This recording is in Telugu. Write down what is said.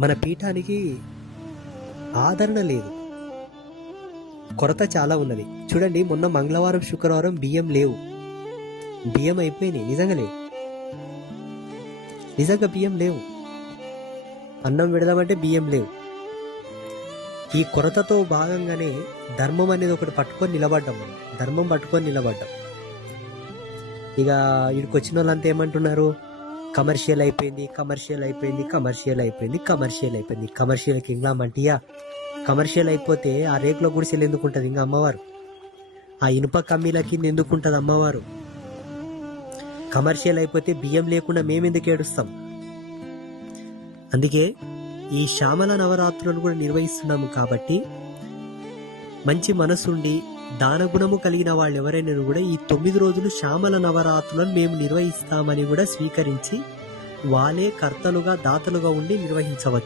మన పీఠానికి ఆదరణ లేదు. కొరత చాలా ఉన్నది. చూడండి మొన్న మంగళవారం శుక్రవారం బియ్యం లేవు. బియ్యం అయిపోయినాయి నిజంగా లేవు. నిజంగా బియ్యం లేవు. అన్నం పెడదామంటే బియ్యం లేవు. ఈ కొరతతో భాగంగానే ధర్మం అనేది ఒకటి పట్టుకొని నిలబడ్డాం మనం. ధర్మం పట్టుకొని నిలబడ్డాం. ఇక ఇక్కడికి వచ్చిన వాళ్ళంతా ఏమంటున్నారు? కమర్షియల్ అయిపోయింది కమర్షియల్ అయిపోయింది కమర్షియల్ అయిపోయింది కమర్షియల్ అయిపోయింది. కమర్షియల్కి ఇంకా మంటియా కమర్షియల్ అయిపోతే ఆ రేకులో గుడిసెలు ఉంటుంది ఇంకా అమ్మవారు? ఆ ఇనుప కమ్మీల కింద ఎందుకుంటది అమ్మవారు? కమర్షియల్ అయిపోతే బియ్యం లేకుండా మేమెందుకు ఏడుస్తాం? అందుకే ఈ శ్యామల నవరాత్రులను కూడా నిర్వహిస్తున్నాము కాబట్టి మంచి మనసుండి దానగుణము కలిగిన వాళ్ళు ఎవరైనా కూడా ఈ తొమ్మిది రోజులు శ్యామల నవరాత్రులను మేము నిర్వహిస్తామని కూడా స్వీకరించి వాళ్ళే కర్తలుగా దాతలుగా ఉండి నిర్వహించవచ్చు.